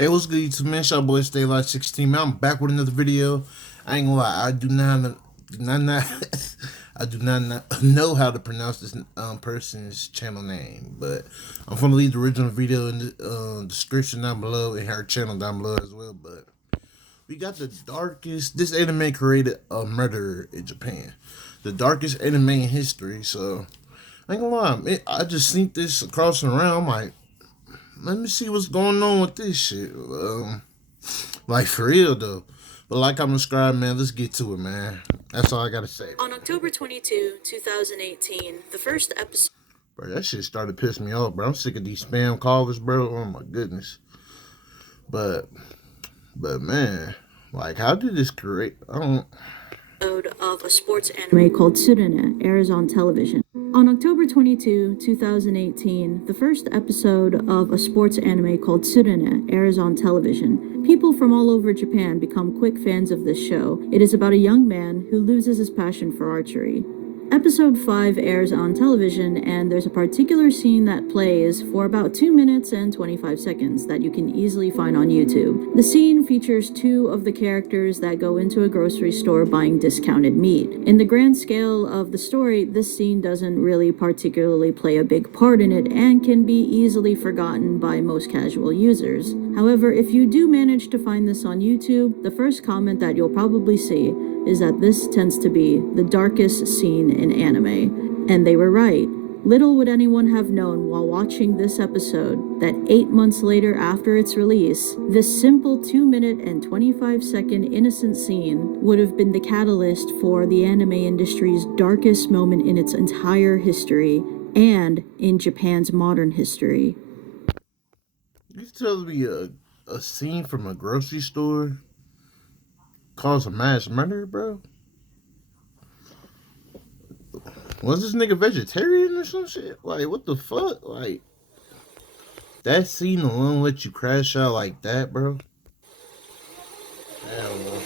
Hey, what's good, YouTube, man? It's your boy Stay Alive 16, man. I'm back with another video. I ain't gonna lie, I do not know how to pronounce this person's channel name, but I'm gonna leave the original video in the description down below and her channel down below as well. But we got the darkest. This anime created a murderer in Japan, the darkest anime in history. So I ain't gonna lie, I just seen this crossing around. I'm like, let me see what's going on with this shit. Like, for real, though. But like I'm subscribed, man, let's get to it, man. That's all I gotta say. On October 22, 2018, the first episode... Bro, that shit started pissing me off, bro. I'm sick of these spam calls, bro. Oh, my goodness. But, man, like, how did this create? I don't... of a sports anime called Tsurune airs on television. On October 22, 2018, the first episode of a sports anime called Tsurune airs on television. People from all over Japan become quick fans of this show. It is about a young man who loses his passion for archery. Episode 5 airs on television, and there's a particular scene that plays for about 2 minutes and 25 seconds that you can easily find on YouTube. The scene features two of the characters that go into a grocery store buying discounted meat. In the grand scale of the story, this scene doesn't really particularly play a big part in it and can be easily forgotten by most casual users. However, if you do manage to find this on YouTube, the first comment that you'll probably see is that this tends to be the darkest scene in anime. And they were right. Little would anyone have known while watching this episode that 8 months later after its release, this simple 2-minute and 25-second innocent scene would have been the catalyst for the anime industry's darkest moment in its entire history and in Japan's modern history. You telling me a scene from a grocery store caused a mass murder, bro? Was this nigga vegetarian or some shit? Like, what the fuck? Like, that scene alone let you crash out like that, bro? Hell no.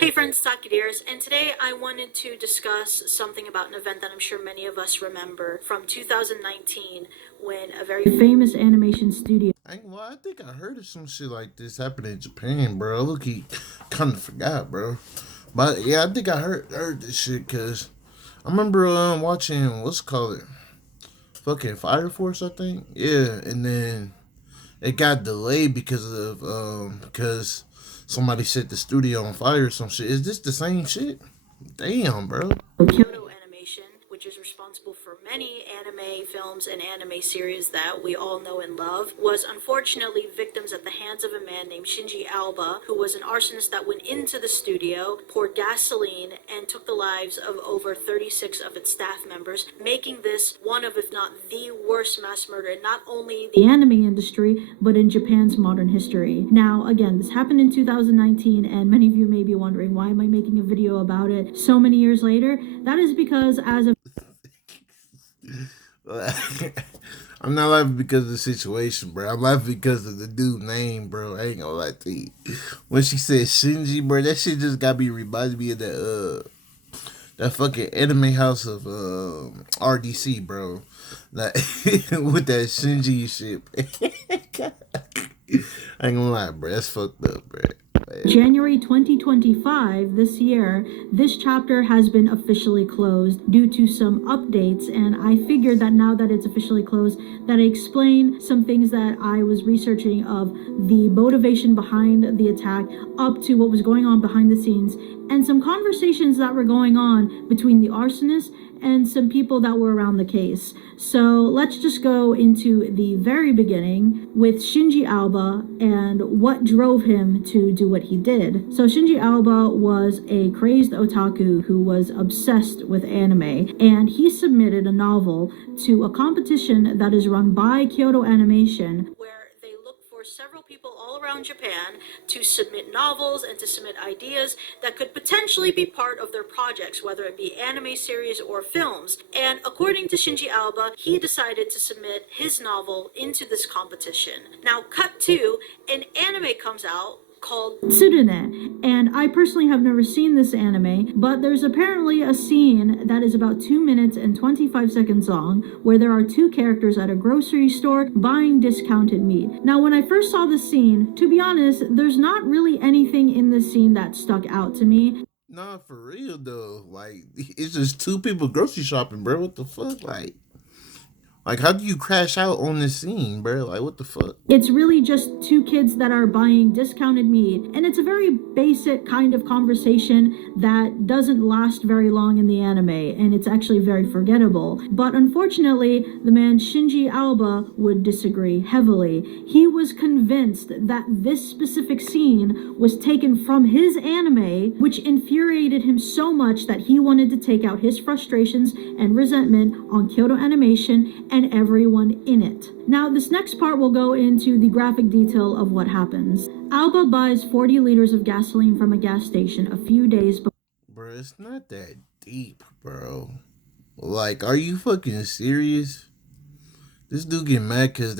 Hey friends, it's akidearest, and today I wanted to discuss something about an event that I'm sure many of us remember from 2019 when a very famous animation studio... I think I heard of some shit like this happening in Japan, bro. Look, he kind of forgot, bro. But yeah, I think I heard this shit because I remember watching, what's it called, fucking Fire Force, I think. Yeah, and then it got delayed because somebody set the studio on fire or some shit. Is this the same shit? Damn, bro. Kyoto Animation, which is responsible for many anime films and anime series that we all know and love, was unfortunately victims at the hands of a man named Shinji Alba, who was an arsonist that went into the studio, poured gasoline, and took the lives of over 36 of its staff members, making this one of, if not the worst mass murder in not only the anime industry, but in Japan's modern history. Now, again, this happened in 2019, and many of you may be wondering, why am I making a video about it so many years later? That is because as of... I'm not laughing because of the situation, bro. I'm laughing because of the dude name, bro. I ain't gonna lie to you. When she said Shinji, bro, that shit just got me reminded me of that fucking anime house of RDC, bro. Like with that Shinji shit. I ain't gonna lie, bro. That's fucked up, bro. January 2025, this year, this chapter has been officially closed due to some updates, and I figured that now that it's officially closed, that I explain some things that I was researching of the motivation behind the attack up to what was going on behind the scenes, and some conversations that were going on between the arsonist and some people that were around the case. So let's just go into the very beginning with Shinji Alba and what drove him to do what he did. So Shinji Alba was a crazed otaku who was obsessed with anime, and he submitted a novel to a competition that is run by Kyoto Animation, where they look for several people all around Japan to submit novels and to submit ideas that could potentially be part of their projects, whether it be anime series or films. And according to Shinji Alba, he decided to submit his novel into this competition. Now, cut to, an anime comes out called Tsurune, and I personally have never seen this anime, but there's apparently a scene that is about 2 minutes and 25 seconds long where there are two characters at a grocery store buying discounted meat. Now, when I first saw the scene, to be honest, there's not really anything in this scene that stuck out to me. Nah, for real though. Like, it's just two people grocery shopping, bro. What the fuck? Like, how do you crash out on this scene, bro? Like, what the fuck? It's really just two kids that are buying discounted meat, and it's a very basic kind of conversation that doesn't last very long in the anime, and it's actually very forgettable. But unfortunately, the man Shinji Alba would disagree heavily. He was convinced that this specific scene was taken from his anime, which infuriated him so much that he wanted to take out his frustrations and resentment on Kyoto Animation and everyone in it. Now, this next part will go into the graphic detail of what happens. Alba buys 40 liters of gasoline from a gas station a few days before. Bro, it's not that deep, bro. Like, are you fucking serious? This dude get mad because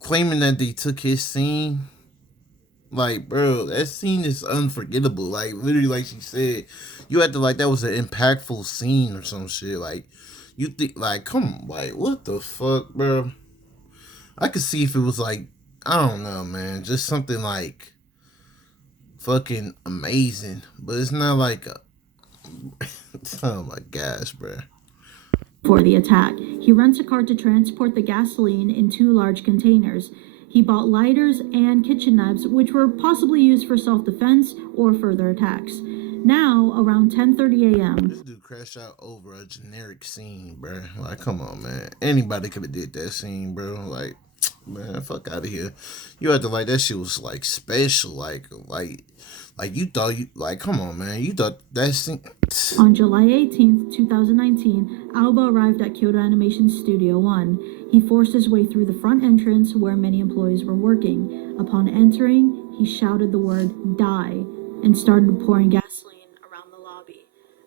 claiming that they took his scene. Like, bro, that scene is unforgettable. Like, literally, like she said, you had to, like, that was an impactful scene or some shit. Like, you think, like, come on, like, what the fuck, bro? I could see if it was, like, I don't know, man, just something, like, fucking amazing. But it's not like a, oh my gosh, bro. For the attack, he rents a car to transport the gasoline in two large containers. He bought lighters and kitchen knives, which were possibly used for self-defense or further attacks. Now, around 10:30 a.m. This dude crashed out over a generic scene, bro. Like, come on, man. Anybody could have did that scene, bro. Like, man, fuck out of here. You had to, like, that shit was like special. Like you thought you, like, come on, man. You thought that scene. On July 18th, 2019, Alba arrived at Kyoto Animation Studio 1. He forced his way through the front entrance where many employees were working. Upon entering, he shouted the word "die" and started pouring gasoline around the lobby.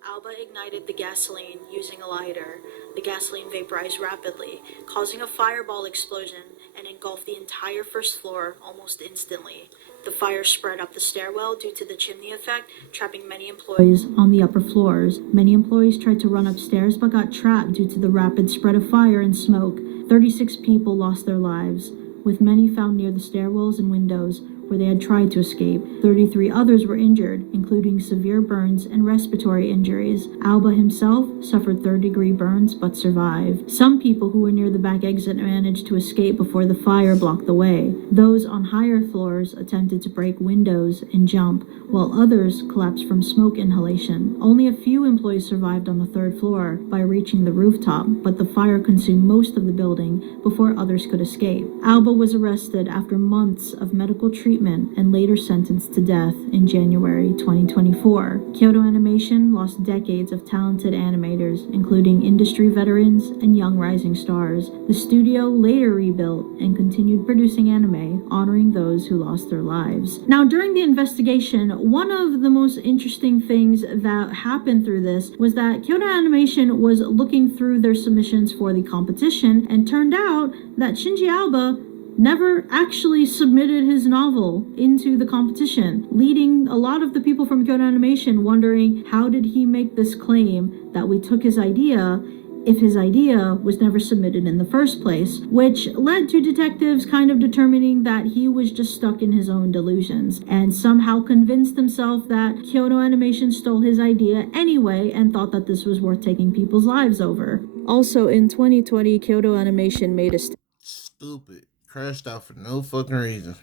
Alba ignited the gasoline using a lighter. The gasoline vaporized rapidly, causing a fireball explosion and engulfed the entire first floor almost instantly. The fire spread up the stairwell due to the chimney effect, trapping many employees on the upper floors. Many employees tried to run upstairs but got trapped due to the rapid spread of fire and smoke. 36 people lost their lives, with many found near the stairwells and windows where they had tried to escape. 33 others were injured, including severe burns and respiratory injuries. Alba himself suffered third-degree burns but survived. Some people who were near the back exit managed to escape before the fire blocked the way. Those on higher floors attempted to break windows and jump, while others collapsed from smoke inhalation. Only a few employees survived on the third floor by reaching the rooftop, but the fire consumed most of the building before others could escape. Alba was arrested after months of medical treatment and later sentenced to death in January 2024. Kyoto Animation lost decades of talented animators, including industry veterans and young rising stars. The studio later rebuilt and continued producing anime, honoring those who lost their lives. Now, during the investigation, one of the most interesting things that happened through this was that Kyoto Animation was looking through their submissions for the competition, and turned out that Shinji Alba never actually submitted his novel into the competition, leading a lot of the people from Kyoto Animation wondering, how did he make this claim that we took his idea if his idea was never submitted in the first place, which led to detectives kind of determining that he was just stuck in his own delusions and somehow convinced himself that Kyoto Animation stole his idea anyway and thought that this was worth taking people's lives over. Also, in 2020, Kyoto Animation made a Stupid. Crashed out for no fucking reason.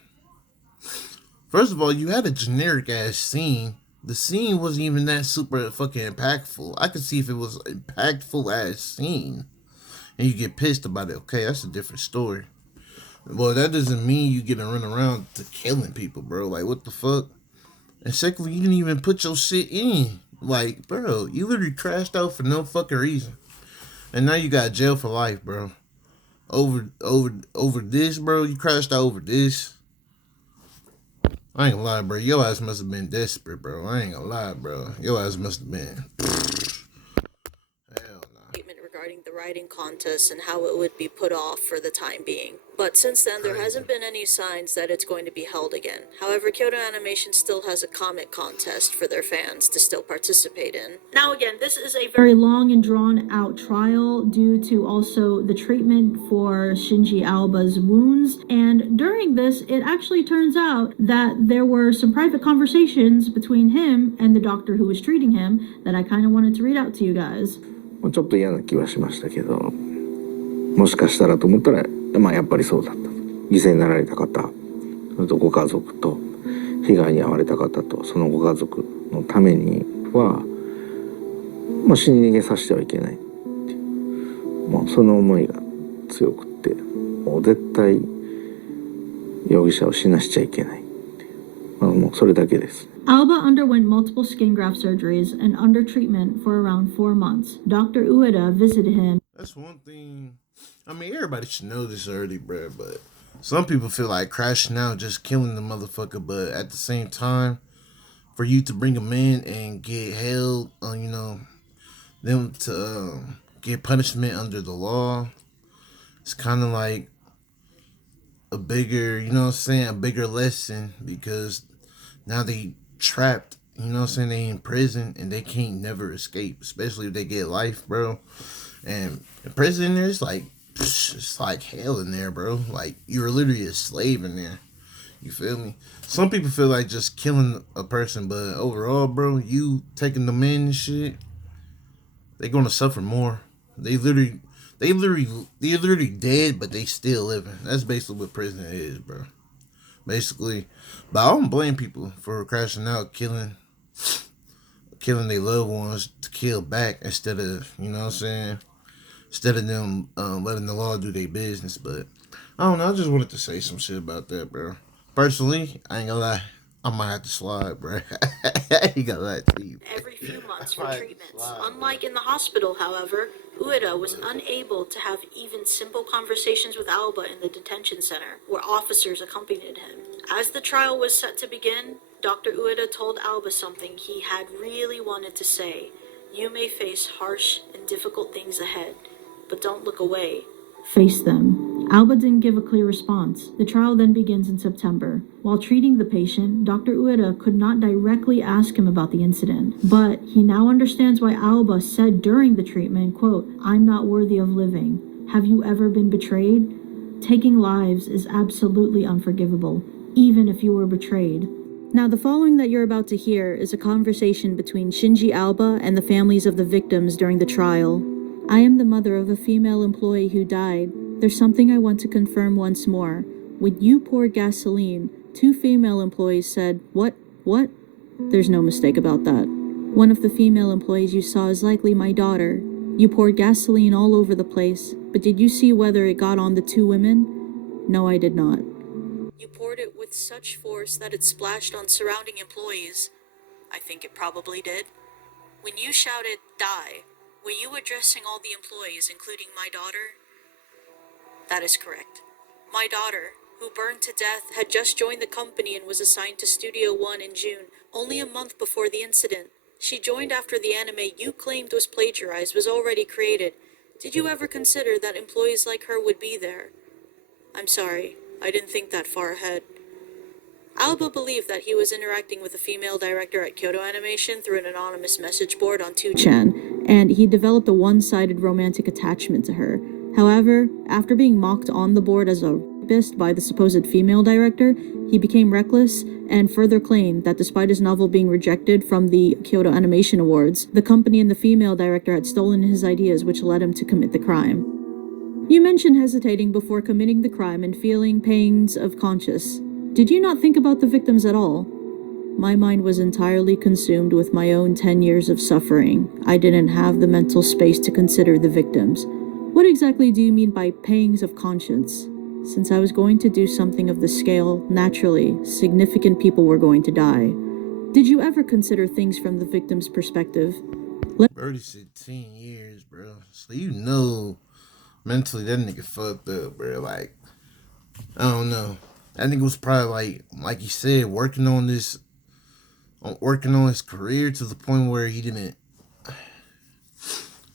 First of all, you had a generic ass scene. The scene wasn't even that super fucking impactful. I could see if it was impactful as scene and you get pissed about it. Okay, that's a different story. Well, that doesn't mean you get to run around to killing people, bro. Like, what the fuck? And secondly, you didn't even put your shit in. Like, bro, you literally crashed out for no fucking reason. And now you got jail for life, bro. Over this, bro. You crashed out over this. I ain't gonna lie, bro. Your ass must have been desperate, bro. I ain't gonna lie, bro. Your ass must have been. Hell nah. Statement regarding the writing contest and how it would be put off for the time being. But since then, there hasn't been any signs that it's going to be held again. However, Kyoto Animation still has a comic contest for their fans to still participate in. Now again, this is a very long and drawn out trial due to also the treatment for Shinji Aoba's wounds. And during this, it actually turns out that there were some private conversations between him and the doctor who was treating him that I kind of wanted to read out to you guys. ちょっと嫌な気はしましたけど、もしかしたらと思ったら、やっぱりそうだった。犠牲になられた方、それとご家族と被害に遭われた方とそのご家族のためには、死に逃げさせてはいけないっていう、もうその思いが強くって、もう絶対容疑者を死なしちゃいけないっていう、もうそれだけです。Alba underwent multiple skin graft surgeries and under treatment for around 4 months. Dr. Ueda visited him. That's one thing. I mean, everybody should know this already, bro. But some people feel like crashing out, just killing the motherfucker. But at the same time, for you to bring them in and get held, them to get punishment under the law, it's kind of like a bigger, a bigger lesson because now they trapped, they in prison and they can't never escape, especially if they get life, bro. And in prison there's like, it's like hell in there, bro. Like, you're literally a slave in there. You feel me? Some people feel like just killing a person, but overall, bro, you taking them in and shit, they're gonna suffer more. They literally dead, but they still living. That's basically what prison is, bro. Basically, but I don't blame people for crashing out, killing their loved ones to kill back instead of, instead of them letting the law do their business. But I don't know. I just wanted to say some shit about that, bro. Personally, I ain't gonna lie. I might have to slide, bro. You gotta lie to you. Every few months for treatments. Unlike in the hospital, however, Ueda was unable to have even simple conversations with Alba in the detention center, where officers accompanied him. As the trial was set to begin, Dr. Ueda told Alba something he had really wanted to say. You may face harsh and difficult things ahead, but don't look away. Face them. Alba didn't give a clear response. The trial then begins in September. While treating the patient, Dr. Ueda could not directly ask him about the incident, but he now understands why Alba said during the treatment, quote, "I'm not worthy of living. Have you ever been betrayed? Taking lives is absolutely unforgivable, even if you were betrayed." Now, the following that you're about to hear is a conversation between Shinji Alba and the families of the victims during the trial. I am the mother of a female employee who died. There's something I want to confirm once more. When you poured gasoline, 2 female employees said, What? There's no mistake about that. One of the female employees you saw is likely my daughter. You poured gasoline all over the place, but did you see whether it got on the 2 women? No, I did not. You poured it with such force that it splashed on surrounding employees. I think it probably did. When you shouted, "Die," were you addressing all the employees, including my daughter? That is correct. My daughter, who burned to death, had just joined the company and was assigned to Studio One in June, only a month before the incident. She joined after the anime you claimed was plagiarized was already created. Did you ever consider that employees like her would be there? I'm sorry, I didn't think that far ahead. Alba believed that he was interacting with a female director at Kyoto Animation through an anonymous message board on 2chan, and he developed a one-sided romantic attachment to her. However, after being mocked on the board as a rapist by the supposed female director, he became reckless and further claimed that despite his novel being rejected from the Kyoto Animation Awards, the company and the female director had stolen his ideas, which led him to commit the crime. You mentioned hesitating before committing the crime and feeling pangs of conscience. Did you not think about the victims at all? My mind was entirely consumed with my own 10 years of suffering. I didn't have the mental space to consider the victims. What exactly do you mean by pangs of conscience? Since I was going to do something of the scale, naturally, significant people were going to die. Did you ever consider things from the victim's perspective? Birdie said 10 years, bro. So you know mentally that nigga fucked up, bro. Like, I don't know. That nigga was probably like you said, working on his career to the point where he didn't.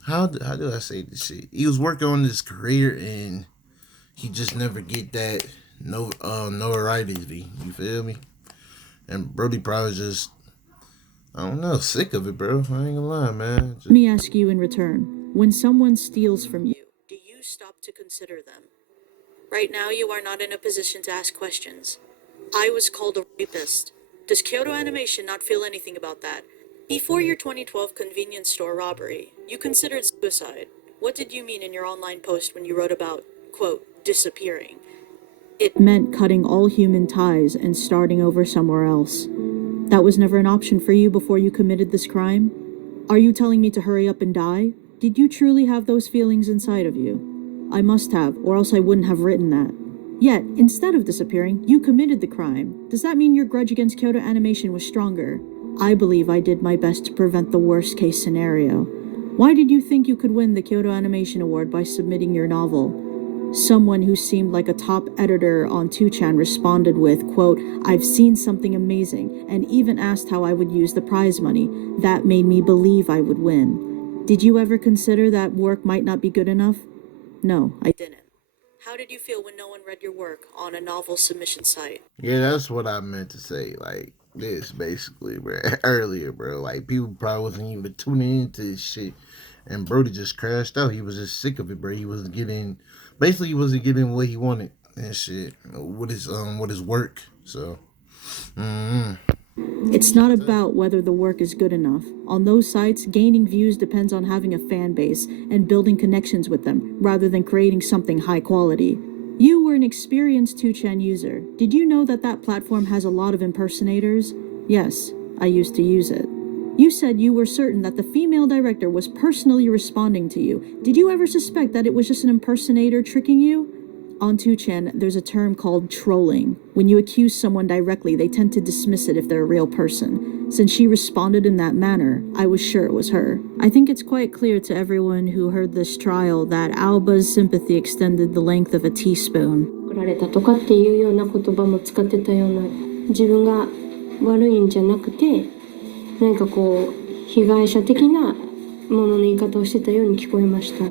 How do I say this shit? He was working on his career and he just never get that notoriety. You feel me? And Brody probably just, I don't know, sick of it, bro. I ain't gonna lie, man. Let me ask you in return. When someone steals from you, do you stop to consider them? Right now, you are not in a position to ask questions. I was called a rapist. Does Kyoto Animation not feel anything about that? Before your 2012 convenience store robbery, you considered suicide. What did you mean in your online post when you wrote about, quote, disappearing? It meant cutting all human ties and starting over somewhere else. That was never an option for you before you committed this crime? Are you telling me to hurry up and die? Did you truly have those feelings inside of you? I must have, or else I wouldn't have written that. Yet, instead of disappearing, you committed the crime. Does that mean your grudge against Kyoto Animation was stronger? I believe I did my best to prevent the worst case scenario. Why did you think you could win the Kyoto Animation Award by submitting your novel? Someone who seemed like a top editor on 2chan responded with, quote, I've seen something amazing, and even asked how I would use the prize money. That made me believe I would win. Did you ever consider that work might not be good enough? No, I didn't. How did you feel when no one read your work on a novel submission site? Yeah, that's what I meant to say. Like this, basically, bro. Earlier, bro. Like people probably wasn't even tuning into this shit, and Brody just crashed out. He was just sick of it, bro. He wasn't getting, basically, he wasn't getting what he wanted and shit with his work. So, It's not about whether the work is good enough. On those sites, gaining views depends on having a fan base and building connections with them, rather than creating something high quality. You were an experienced 2chan user. Did you know that that platform has a lot of impersonators? Yes, I used to use it. You said you were certain that the female director was personally responding to you. Did you ever suspect that it was just an impersonator tricking you? On 2chan, there's a term called trolling. When you accuse someone directly, they tend to dismiss it if they're a real person. Since she responded in that manner, I was sure it was her. I think it's quite clear to everyone who heard this trial that Alba's sympathy extended the length of a teaspoon. 怒られたとかっていうような言葉も使ってたような、自分が悪いんじゃなくて、何かこう被害者的なものの言い方をしてたように聞こえました。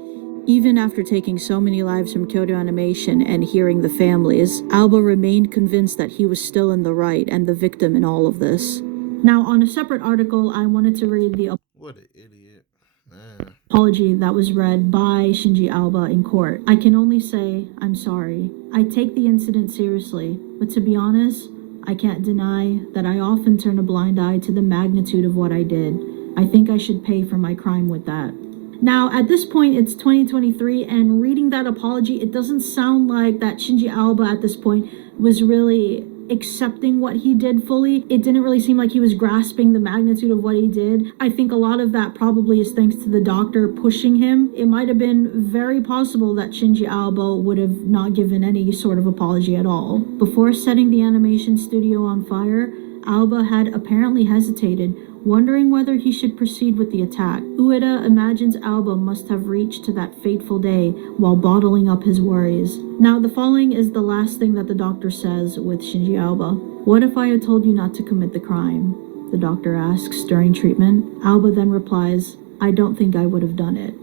Even after taking so many lives from Kyoto Animation and hearing the families, Alba remained convinced that he was still in the right and the victim in all of this. Now, on a separate article, I wanted to read the what an idiot, man. apology that was read by Shinji Alba in court. I can only say, I'm sorry. I take the incident seriously, but to be honest, I can't deny that I often turn a blind eye to the magnitude of what I did. I think I should pay for my crime with that. Now, at this point, it's 2023, and reading that apology, it doesn't sound like that Shinji Alba at this point was really accepting what he did fully. It didn't really seem like he was grasping the magnitude of what he did. I think a lot of that probably is thanks to the doctor pushing him. It might have been very possible that Shinji Alba would have not given any sort of apology at all. Before setting the animation studio on fire, Alba had apparently hesitated, wondering whether he should proceed with the attack. Ueda imagines Alba must have reached to that fateful day while bottling up his worries. Now, the following is the last thing that the doctor says with Shinji Alba. What if I had told you not to commit the crime? The doctor asks during treatment. Alba then replies, I don't think I would have done it.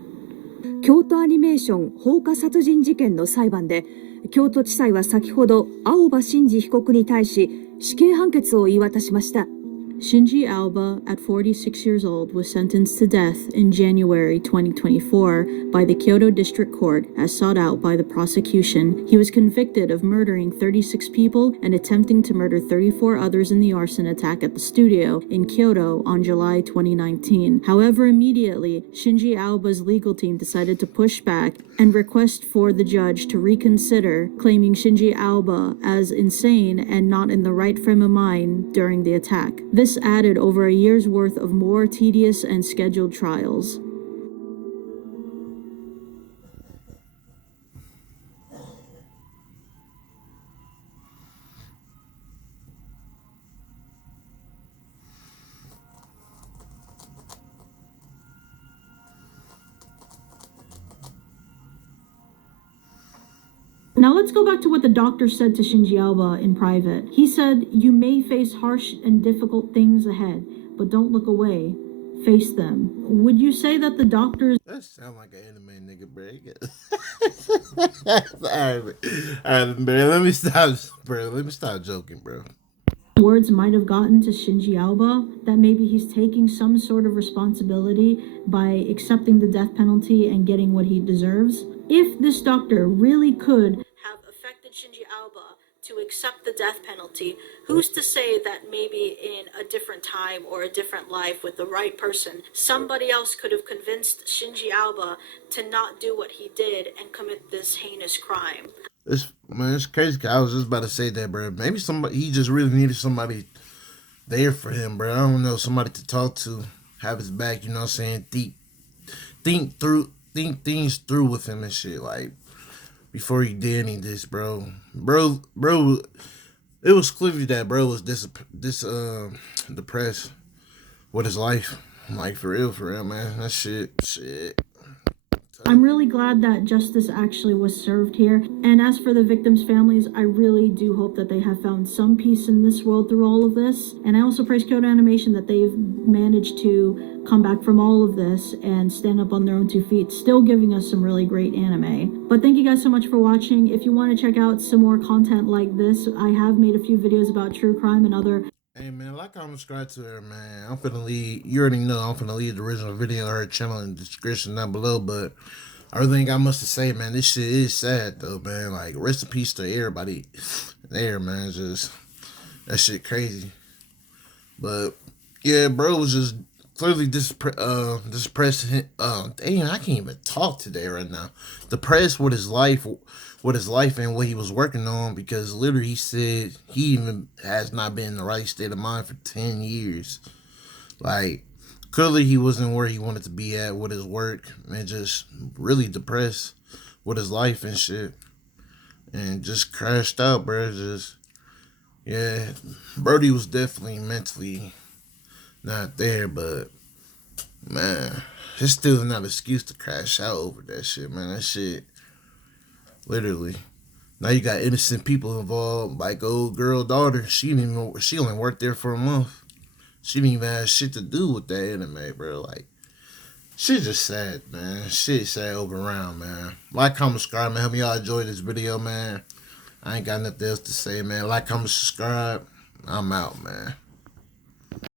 京都アニメーション放火殺人事件の裁判で、京都地裁は先ほど青葉真司被告に対し死刑判決を言い渡しました。Shinji Aoba, at 46 years old, was sentenced to death in January 2024 by the Kyoto District Court as sought out by the prosecution. He was convicted of murdering 36 people and attempting to murder 34 others in the arson attack at the studio in Kyoto on July 2019. However, immediately, Shinji Aoba's legal team decided to push back and request for the judge to reconsider, claiming Shinji Aoba as insane and not in the right frame of mind during the attack. This added over a year's worth of more tedious and scheduled trials. Now let's go back to what the doctor said to Shinji Aoba in private. He said, "You may face harsh and difficult things ahead, but don't look away. Face them." Would you say that the doctor's That sound like an anime nigga, bro. Alright, bro. Let me stop joking, bro. words might have gotten to Shinji Aoba, that maybe he's taking some sort of responsibility by accepting the death penalty and getting what he deserves? If this doctor really could have affected Shinji Aoba to accept the death penalty, who's to say that maybe in a different time or a different life with the right person, somebody else could have convinced Shinji Aoba to not do what he did and commit this heinous crime? It's crazy. 'Cause I was just about to say that, bro. Maybe he just really needed somebody there for him, bro. I don't know, somebody to talk to, have his back. You know what I'm saying? Think things through with him and shit. Like before he did any of this, bro. It was clearly that bro was depressed with his life. Like for real, man. That shit. I'm really glad that justice actually was served here. And as for the victims' families, I really do hope that they have found some peace in this world through all of this. And I also praise Kyoto Animation that they've managed to come back from all of this and stand up on their own 2 feet, still giving us some really great anime. But thank you guys so much for watching. If you want to check out some more content like this, I have made a few videos about true crime and other. Hey man, like, comment, subscribe to her, man. I'm finna leave. You already know I'm finna leave the original video of her channel in the description down below. But everything I must say, man, this shit is sad though, man. Like, rest in peace to everybody there, man. Just that shit crazy. But yeah, bro was just clearly depressed. Damn, I can't even talk today right now. Depressed with his life and what he was working on, because literally he said he even has not been in the right state of mind for 10 years. Like, clearly he wasn't where he wanted to be at with his work, and just really depressed with his life and shit, and just crashed out, bro. Just, yeah, Brody was definitely mentally not there, but man, it's still not an excuse to crash out over that shit, man. That shit, literally. Now you got innocent people involved, like old girl daughter. She only worked there for a month. She didn't even have shit to do with that anime, bro. Like, shit just sad, man. Shit sad over around, man. Like, comment, subscribe, man. Help me all enjoy this video, man. I ain't got nothing else to say, man. Like, comment, subscribe. I'm out, man.